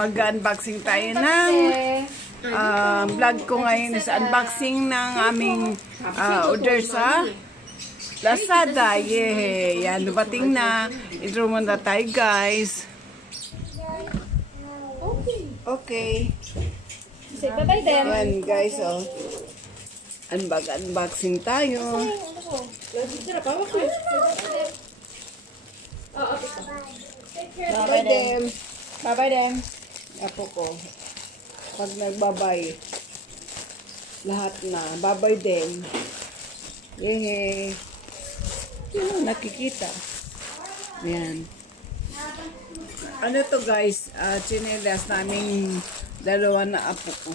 Mag-unboxing tayo ng vlog ko ngayon is unboxing ng aming order sa Lazada. Yay! Yan, dumating na. Intro muna tayo, guys. Okay. Bye-bye din. Yan, guys, oh. Unboxing tayo. Bye-bye din. Bye-bye din. Apo ko. Pag nagbabay, lahat na. Babay din. Yehey. Yun, nakikita. Yan. Ano to, guys? Chinelas naming dalawa na apo ko.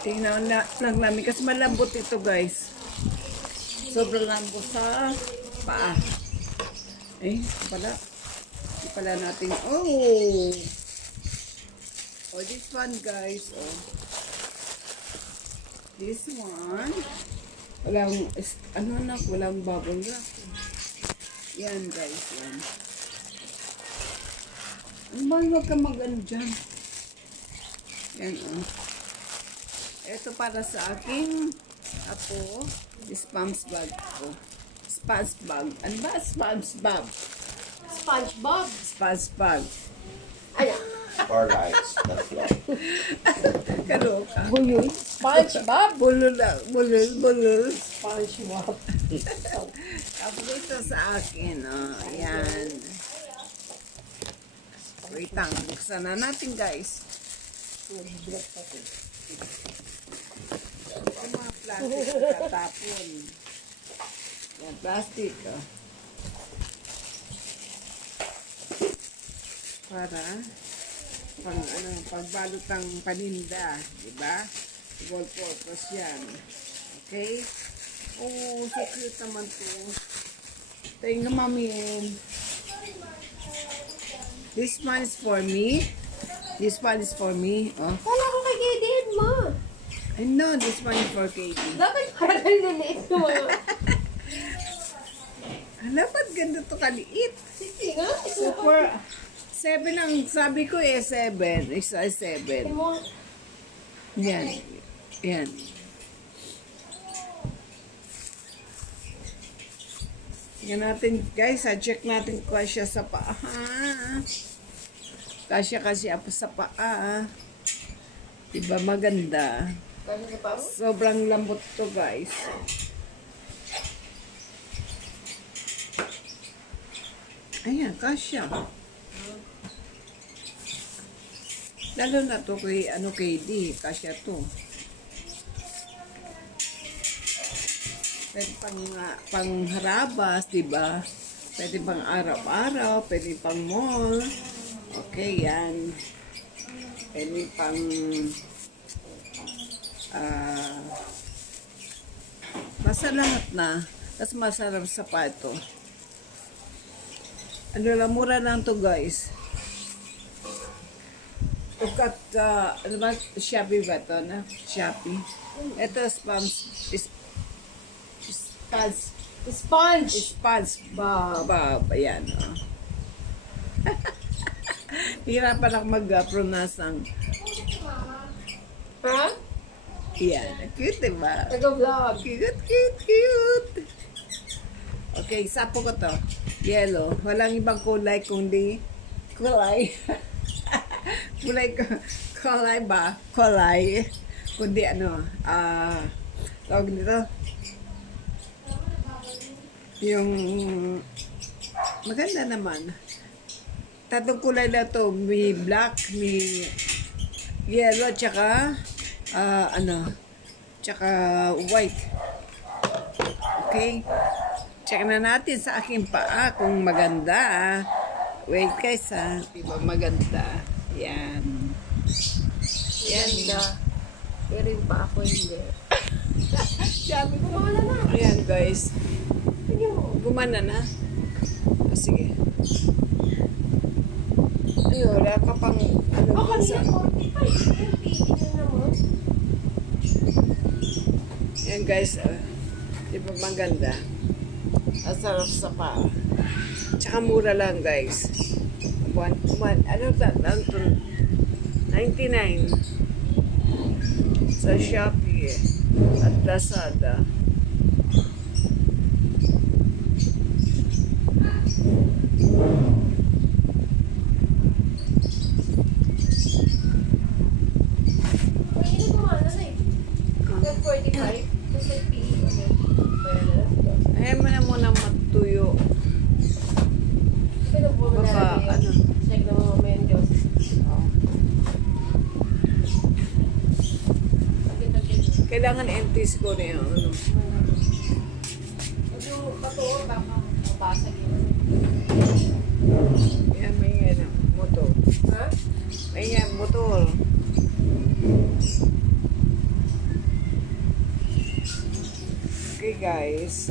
Tingnan na lang namin kasi malambot ito, guys. Sobrang lambot sa paa. Pala natin. Oh, this one, guys. Oh, this one. Walang bubble wrap. Yan, guys. Yan. Ano ba? Huwag ka mag-ano dyan. Yan, oh. Ito para sa aking apo. Spams bag ko. Spams bag. Ano ba? Spams bag. SpongeBob. Spams bag. Ayan. Or guys, that's right. Kaloka. Bulol. SpongeBob. Bulol. SpongeBob. Tapos ito sa akin. Oh, ayan. Wait lang. Buksan na natin, guys. Ito mga plastic na tatapon. Yan, plastic. Oh. Para pagbalot ng paninda, diba? Gold purpose yan. Okay? Oh, so cute naman to. Tingnan, mami. This one is for me. This one is for me. Oh. Wala ko kay Gideon, ma. I know, this one is for Katie. Dapat parang niliit ko, ma. Dapat ganda to kaliit. Sige nga. Super. 7 ang sabi ko 7. Isa 7. Yan. Yan. Tingnan natin, guys. Check natin kasya sa paa. Kasya kasi apo sa paa. Diba maganda? Sobrang lambot to, guys. Ayan, kasya. Lalo na to kay KD, kasya to. Pwede pang harabas, diba? Pwede pang araw-araw, pwede pang mall. Okay, yan. Pwede pang basta lahat na. Tapos masarap sapato. Ano lang, mura lang to, guys. Ukat, ano ba? Shopee ba to, na? Shopee. Ito, Sponge. Ayan, oh. Hirapan ako mag-pronounce ng... Ha? Yan. Cute, diba? Taga-vlog. Cute. Okay, sapo ko to. Yellow. Walang ibang kulay kundi kulay. Kulay ba? Kulay. Kundi ano, tawag nito. Yung maganda naman. Tatlong kulay na to. May black, may yellow, tsaka tsaka white. Okay? Check na natin sa aking paa kung maganda. Wait, guys, ha. Diba maganda? Yan. Yan. Pero yung pa ako hindi. Sabi ko, Gumana na. ayan, guys. Sige mo. Gumana na. Oh, sige. Ayun, wala ka pang ano Oh, sa... kanina 45. Yung pigil na naman. Yan, guys. Di ba maganda? Ang sarap sa pa. Tsaka mura lang, guys. Ano ba? 99 sa Shopee at Lazada. Hindi gumana na eh. 45. Kasi PE ano. Ayaw mo na muna matuyo. Pero po Baka, ano? check na mga men Diyos. Kailangan empties ko na yung ano. Yung patuo, baka mabasag yun. Yan, may yan motor. Ha? May yan, motor. Okay, guys.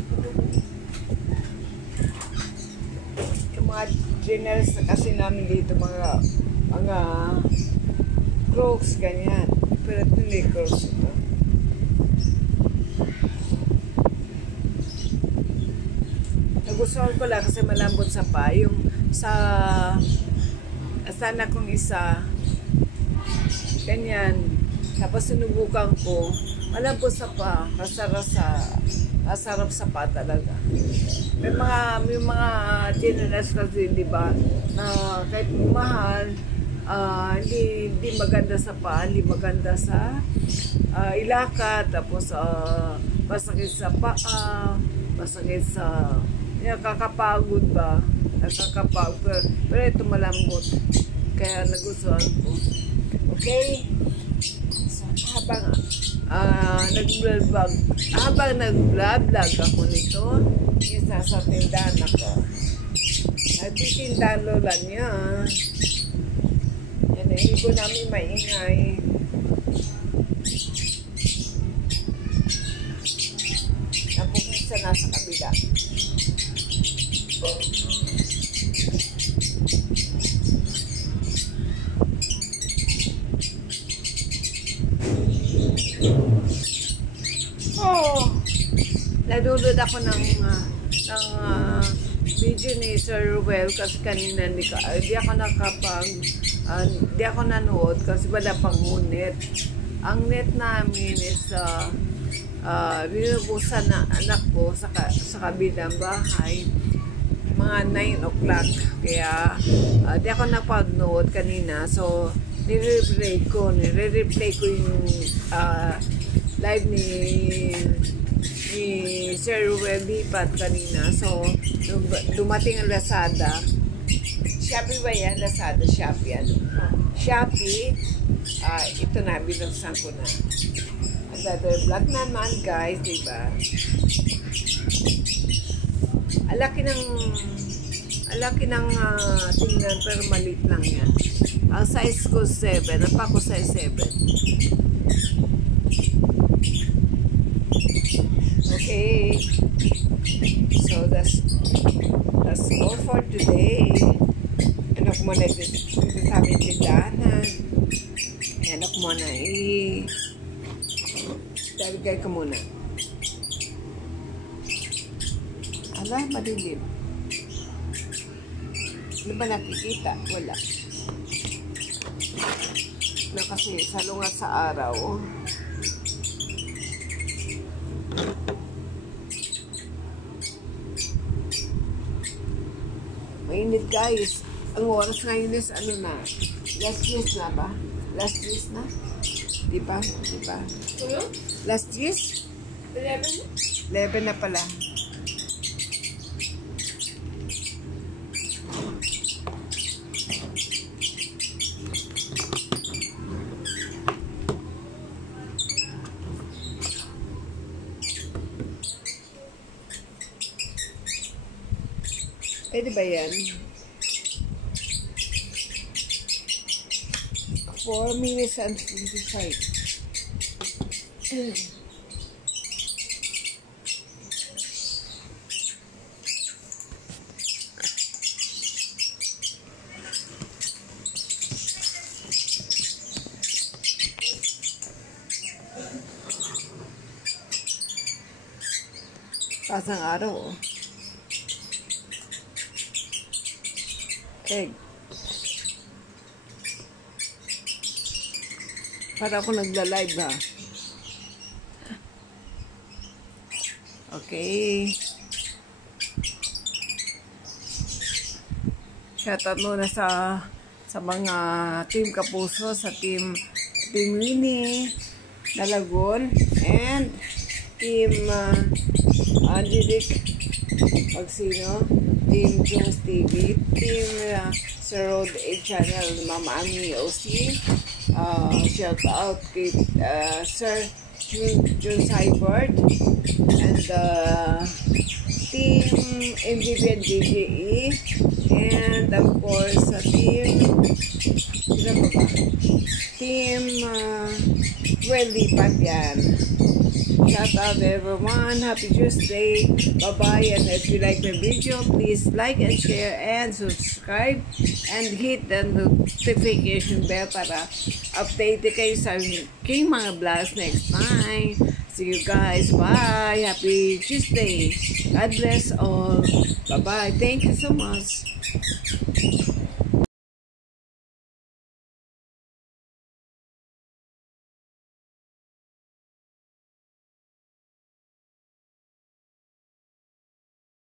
Yung mga generals na kasi namin dito, mga crocs, ganyan. Pero ito hindi crocs ito. Nagustuhan ko lang kasi malambot sa pa. Yung sa sana kong isa, ganyan. Tapos sinubukan ko, malambot sa pa, masarap sa pa talaga. May mga generals kasi, di ba, na kahit mahal, hindi maganda sa pa, hindi maganda sa ilaka, tapos masakit sa paa, masakit sa nakakapagod ba? Nakakapagod. Pero ito malambot. Kaya nagustuhan ko. Okay? So, habang nag-vlog ako nito, isa sa tindahan ako. Nagtitindahan lola niya. Yan, hindi ko namin maingay. Napukong sa nasa kabila. Nadulod ako ng video ni Sir Ruel kasi kanina di ako nanood kasi wala pang net. Ang net namin is binubusan na anak ko sa kabilang bahay mga 9 o'clock. Kaya di ako napag-nood kanina. So, nire-replay ko yung live ni Sir Ruel Lipat kanina. So, dumating ang Lazada. Shopee ba yan? Lazada, Shopee. Ano? Shopee. Ito na, binuksan ko na. Another vlog naman, guys. Diba? Alaki ng tingnan, pero maliit lang yan. Ang size ko 7. Ang pa ko size 7. Okay. So, that's all for today. Ano ko muna dito sa aming tindahanan. Ano ko muna dalagay ko muna. Ala, madilim. Ano ba nakikita? Wala. Na kasi salungat sa araw. Mainit, guys. Ang oras ngayon is ano na? Last years na ba? Last years na? Diba? Diba? Last years? 11 na pala. Pwede ba yan? 4 minutes and 25. Pasang araw, oh. egg. Para ako nagla-live ha. Okay. Shoutout muna sa mga Team Kapuso, sa Team Winnie Dalagon, and Team Angelic Magsino, Team Jones TV, Team Sir Road 8 Channel, Mama Ami OC. Shoutout kay Sir June Cybert, and Team MGB and DJE, and of course sa Team Lipat yan. Shout out everyone. Happy Tuesday. Bye-bye. And if you like my video, please like and share and subscribe and hit the notification bell para update kayo sa aking mga vlogs next time. See you guys. Bye. Happy Tuesday. God bless all. Bye-bye. Thank you so much.